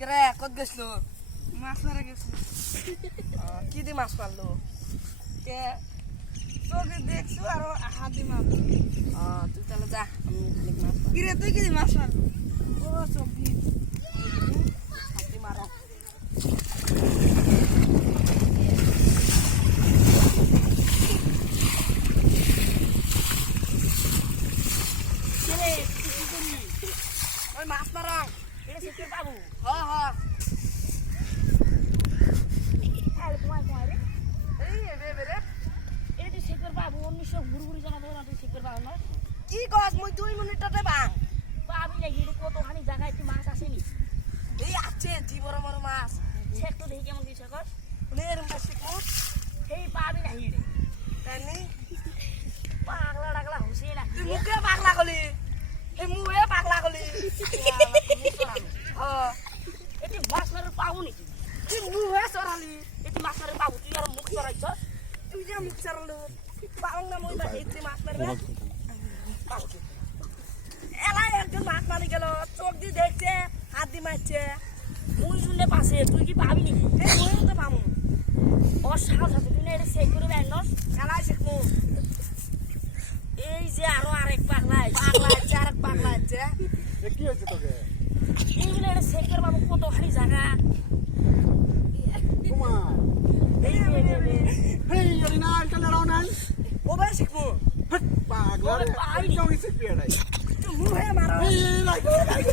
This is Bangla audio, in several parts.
কেরে কত গেছলো মাছ মারা গেছে কি দি মাছ মারলো কে চোখে দেখছো আর হাত দিয়ে মাছ তুই তাহলে যা আমি খানিক মাছ কিরে তুই কি দিয়ে মাছ মারলো ও চোখ দিয়ে হাতি মারো কিরে তুই কি করলি ওই মাছ মারো এটা শিখতে পাবো হ আর তোমার রে এই এবে রে এটা তুই শিখতে পাবো অন্য সব ঘুরঘুরি জানা দেবো না তুই শিখতে পাবো না কি কস মুই 2 মিনিটতে বাং পাবি নাকি এটা কতখানি জায়গায় তুই মাছ আসেনি এই আছে জি বড় বড় মাছ শেখ তো দেখি কেমন কিছু কর এরম মাছ শিখমু সেই পাবি না হিড়ে তাইনি পাগলা টাগলা হুসে না তুই মুখে পাগলা গলি এই মুয়ে পাগলা গলি এটি মাছ মারে পাবো নাকি তুই মুয়ে চড়ালি এটি মাছ মারে পাবো তুই আর মুখ চড়াইছ তুই যে মুখ চড়ালো পাগল না মই মাছ এই মাছ মারবে এলাই একজন মাছ মারি গেল চোখ দিয়ে দেখছে হাত দিয়ে মারছে মুই শুনলে পাশে তুই কি পাবি নাকি এই মুয়ে তো পামু ওর সাহস আছে তুই না এটা সেট করে দেয় নস খেলাই শিখমু এই যে আরো আরেক পাগলা পাগলা আছে আর পাগলা আছে কি হয়েছে তোকে এইগুলো এটা সেট করে পাবো কতখানি জায়গা তোমার এই যে হেই অরিনা কাল লড়াও না ও ভাই শিখমু পাগলা রে কেমন শিখবি এটাই তুই মুয়ে মারো এই লাইক লাইক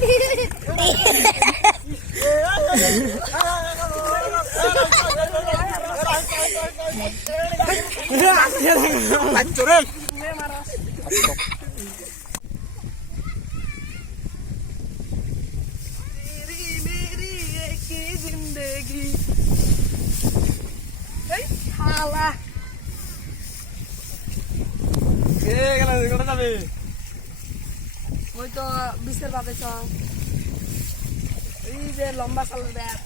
মুয়ে মারো तेरी मेरी एक ही जिंदगी এই শালা ওই তো বিশের বাদে চং এই যে লম্বা চালের ব্যাগ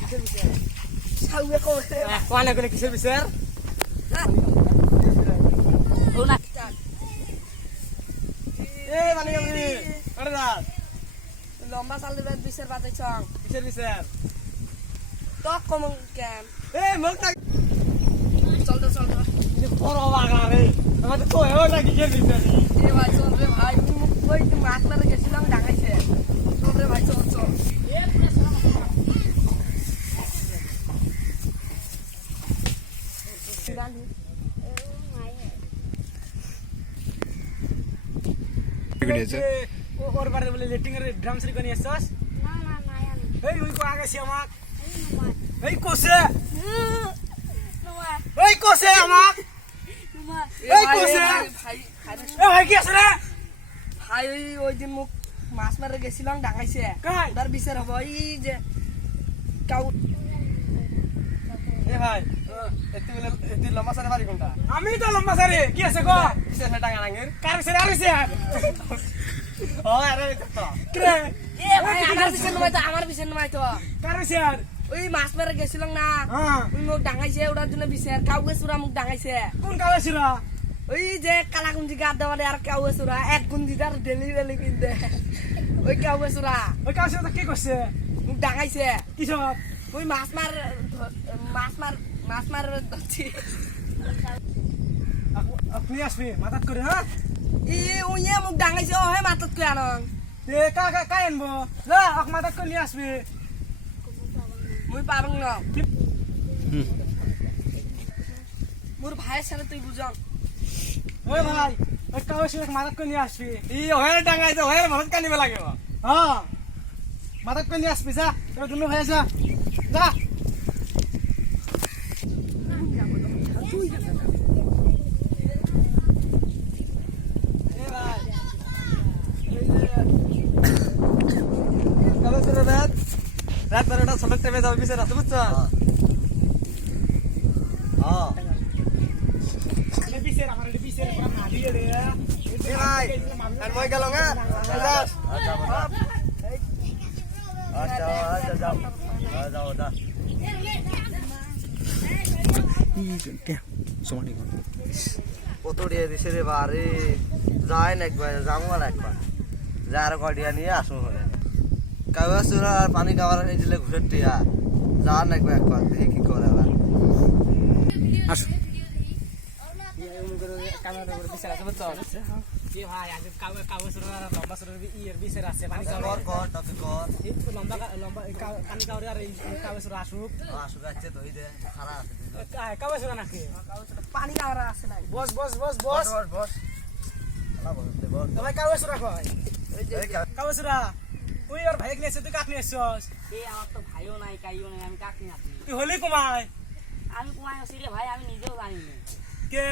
বিশের বিশের সাউয়ে কবে কোনে কোনে কিসের বিচার ও না এ মানে কেমনি আরে দা লম্বা চালের ব্যাগ বিশের বাদে চং কিসের বিচার তো কম কেন এ মুখ না চল তো বড় বাগা রে আমাদের তো এও না কিসের বিচার এ ভাই চল রে ভাই ওই মাছ মারা গেছিলাম ডাকাইছে চল রে ভাই চল ওর বারে বলে লেটিং এর ড্রাম সরি কোনি আসছস না না না আমি এই উই কো আগে আমাক তোমার এই কোসে তোমার এই কোসে আমাক তোমার এই কোসে ভাই এ ভাই কি আছে রে ভাই ওই দিন মুখ মাছ মারা গেছিলাম ডাকাইছে কাই তার বিচার হবো এই যে কাউ এ ভাই এতি লম্বা সারে বাড়ি কোনটা আমি তো লম্বা সারে কি আছে গো কিসের টাকা নাঙ্গের কার সারে আর আছে ও আরে তো কে এ ভাই আমার বিচার নয় তো কার আছে ওই মাছ মারা গেছিলাম না হ্যাঁ ওই মুখ ডাঙাইছে ওটার জন্য বিচার কাউকে সুরা মুখ ডাঙাইছে কোন কাল ছিল ওই যে কালাগুঞ্জি গাদ দেওয়ালে আর কাউকে সুরা এক গুঞ্জি তার ডেলি কিনতে ওই কাউকে সুরা ওই কাল ছিল কি করছে মুখ ডাঙাইছে কি সব ওই মাছ মার ধরছি আপনি আসবি মাথাত করে হ্যাঁ ই ওই মুখ ডাঙাইছে ও হে মাতত কই আনং তে কা আনবো যা আক মাথাত করে নিয়ে আসবি মুই পারং না মোর ভাইয়ের সাথে তুই বুঝাম ওই ভাই ওই কাল ছিল মাথাত করে নিয়ে আসবি ই ওহে টাঙ্গাইছে ওহে মাথাত কানিবে লাগে হ্যাঁ মাথাত করে নিয়ে আসবি যা তোর দুনো ভাই যা যা রাত বারোটা ষোলো টাইমে যাবে বিচার আছে বুঝছো ভাই আর মই গেল না কত দিয়ে দিছে রে বারে যায় না একবার যাবো আর একবার যার গড়িয়া নিয়ে আসুন কাগজ চোরা আর পানি খাওয়ার এই দিলে ঘুরে টিয়া যাওয়ার নাকবে একবার দেখি কি করে ওরা আসো ক্যামেরা করে বিচার আছে বুঝছো কি ভাই আজ কাগজ আর লম্বা সরের ইয়ের বিচার আছে পানি কর খাওয়ার কর টপি কর এই তো লম্বা পানি খাওয়ার আর এই কাগজ আসুক আসুক আছে তো এই দে খারাপ আছে কাগজ নাকি পানি খাওয়ার আছে নাই বস বস বস বস বস বস আলা বস দে বস ভাই কাগজ কয় এই কাগজ তুই আর ভাইকে নিয়ে তুই কাক নিয়ে আসছস এই আমার তো ভাইও নাই কাইও নাই আমি কাকি নাতি তুই হলি কমায় আমি কুমাই আছি রে ভাই আমি নিজেও জানি না কে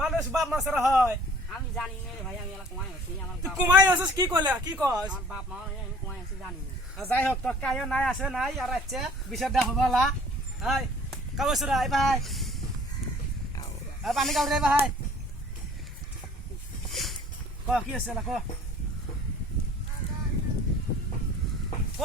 মানুষ বাপ মাসরা হয় আমি জানি না রে ভাই আমি এলা কুমাই আছি আমার তুই বাপ কুমাই আসছিস কি কইলা কি কস আমার বাপ মা নাই আমি কুমাই আছি জানি না যাই হোক তোর কায়ও নাই আছে নাই আর আছে বিচার দেখ বলা হাই কাগজ রে ভাই পানি কাউ রে ভাই ক কি আছে না ক